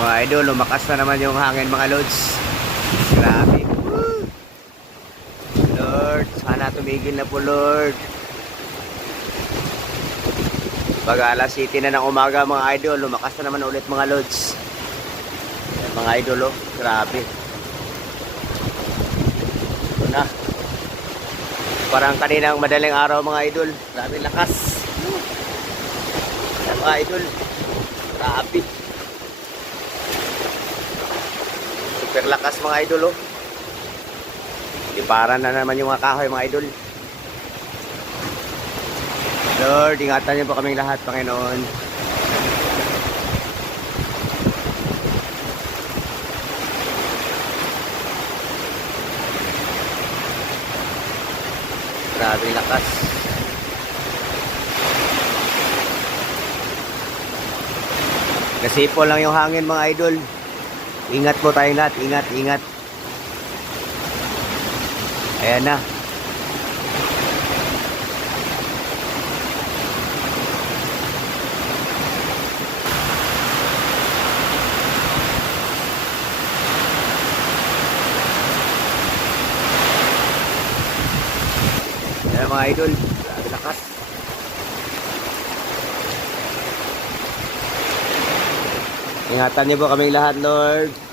Mga idol, lumakas na naman yung hangin mga lods. Grabe. Woo! Lord, sana tumigil na po Lord. Pag alas 7 na ng umaga mga idol, lumakas na naman ulit mga lods. Yan, mga idol oh, grabe. Ito na. Parang kaninang madaling araw mga idol. Grabe lakas. Yan, mga idol. Grabe. Super lakas mga idol oh. Liparan na naman yung mga kahoy mga idol. Lord, ingatan niyo po kaming lahat, Panginoon. Grabe lakas. Kasi po lang yung hangin mga idol. Ingat po tayong lahat. Ingat, ingat. Ayan na. Ayan mga idol. Grabe lakas. Ingatan niyo po kaming lahat, Lord.